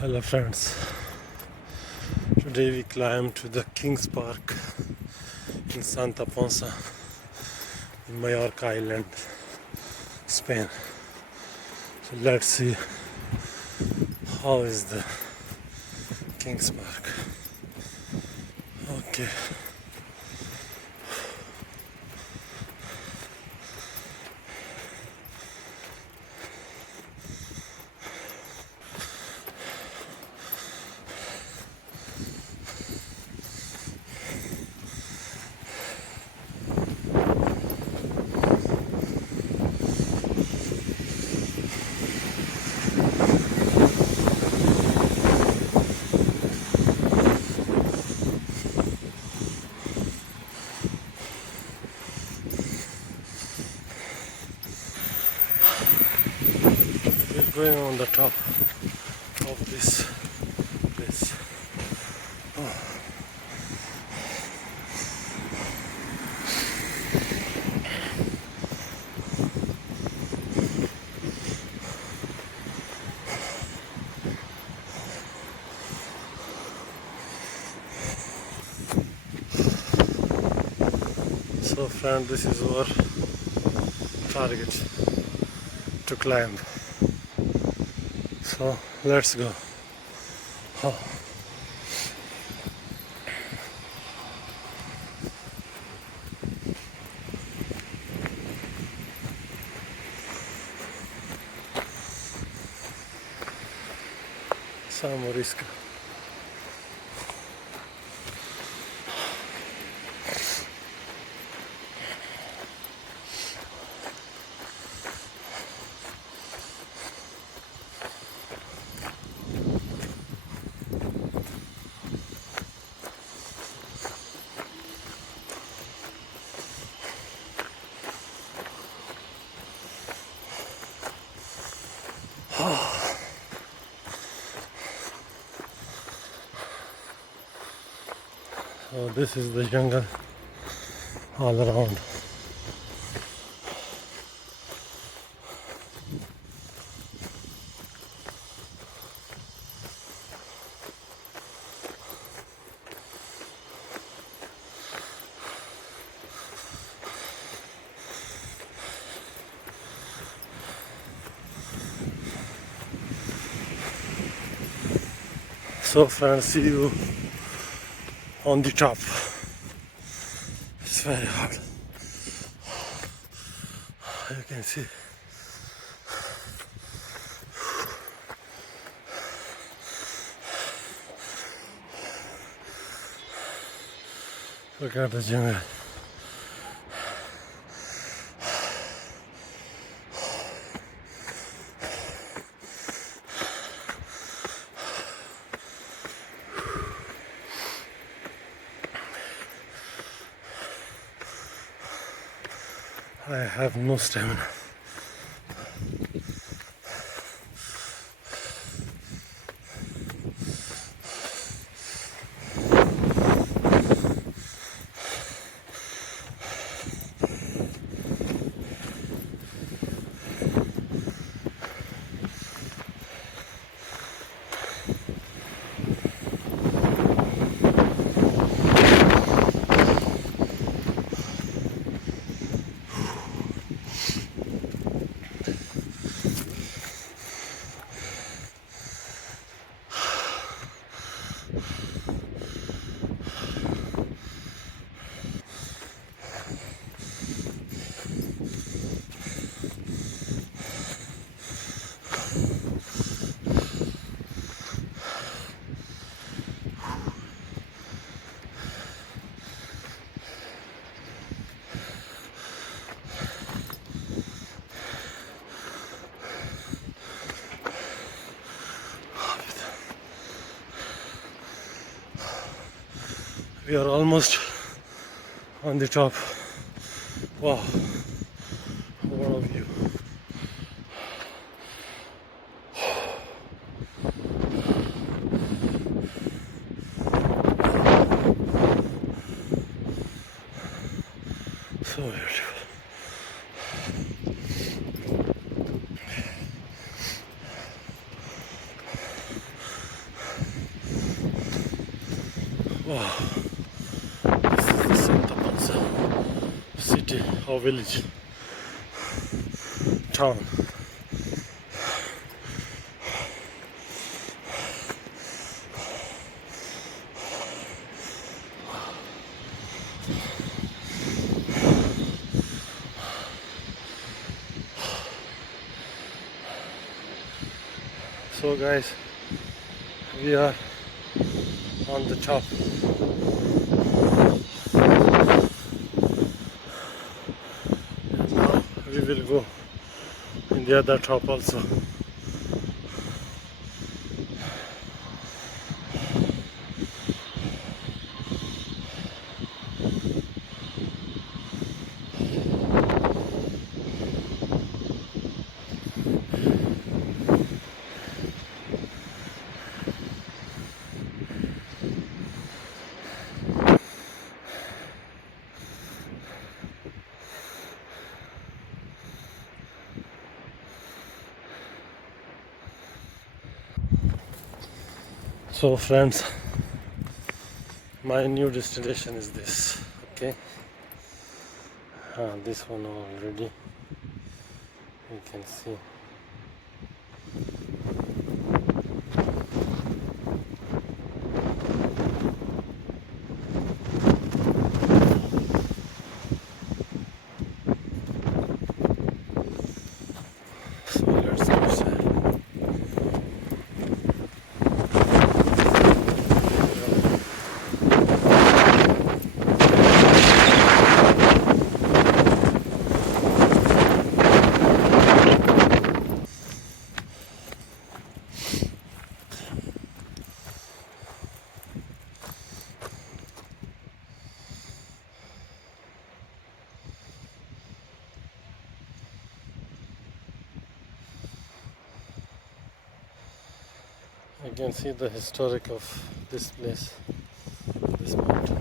Hello friends, today we climb to the King's Park in Santa Ponça in Mallorca island, Spain. So let's see how is the King's Park. Okay. We're going on the top of this place. So friend, this is our target to climb. So let's go. Oh. Morisca. So this is the jungle all around. So friends, see you on the top. It's very hard. You can see. Look at the jungle. I have no stamina. We are almost on the top. Wow, what a view. So beautiful. Wow, this is the Santa Ponça city or village, town. So guys, we are on the top. And now we will go in the other top also. So friends, my new destination is this. Okay, this one already you can see. So let's go inside. You can see the historic of this place, this mountain.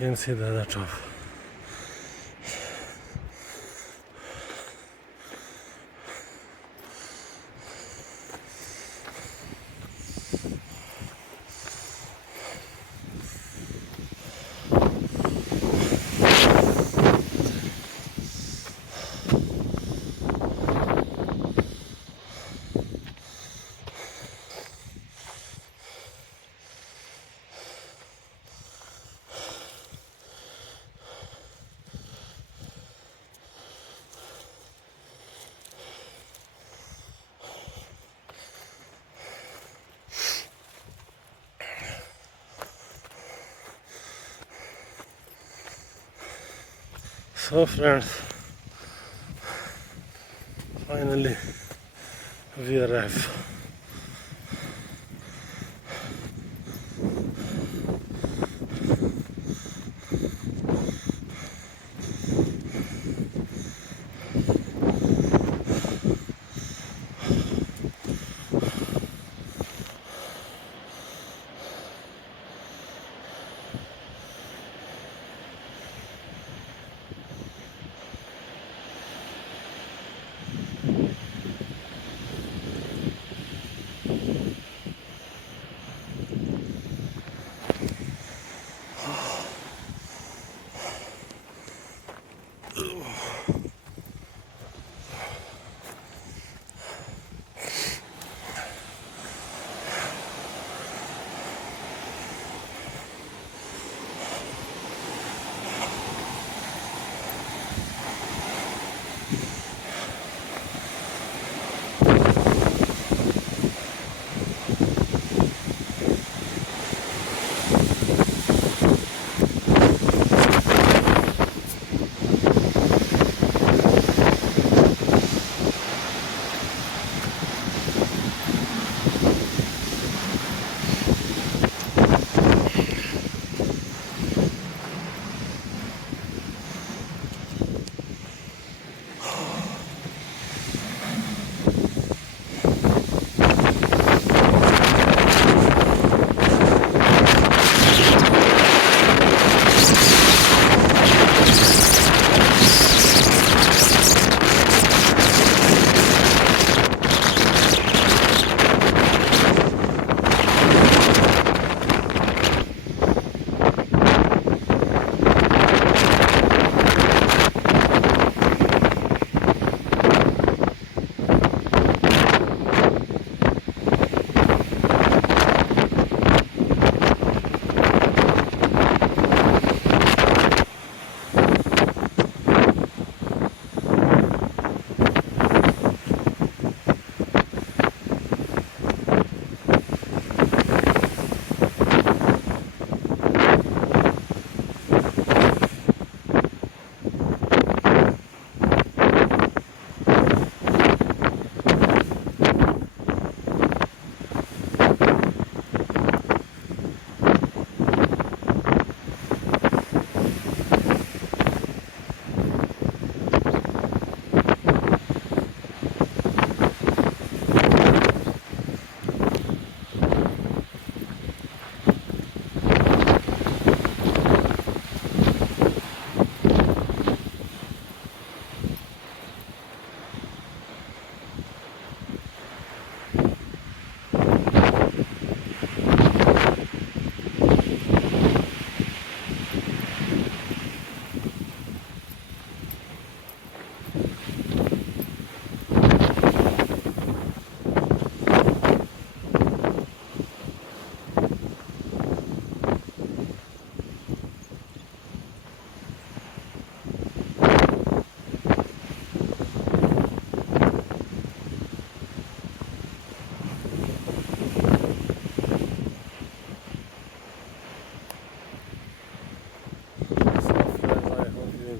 You can see the other top. So friends, finally we arrive.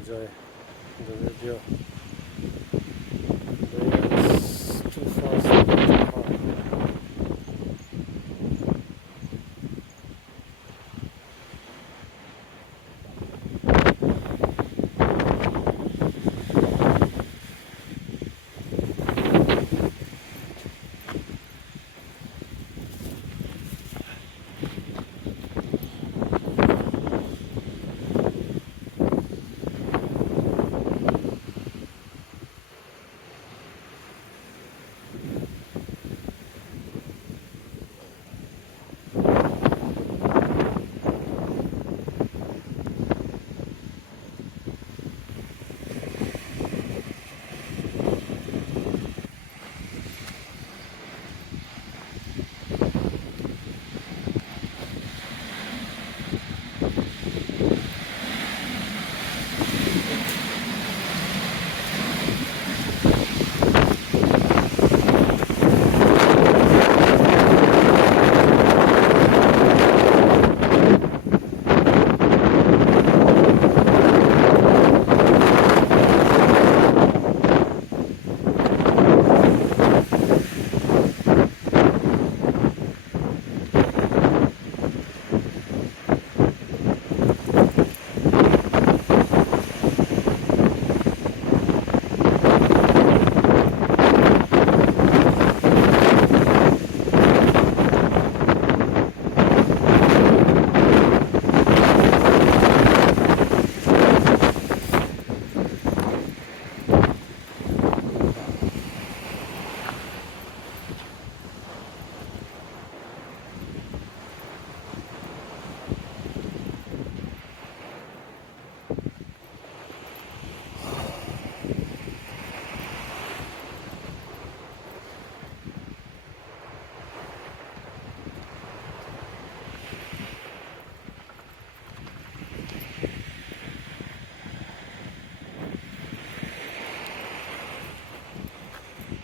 enjoy the video. The air is too fast and too hot.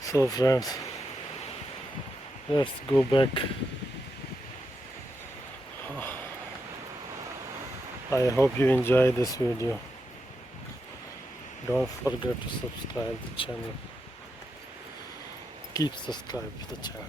So friends, let's go back. I hope you enjoy this video. Don't forget to subscribe the channel. Keep subscribing the channel.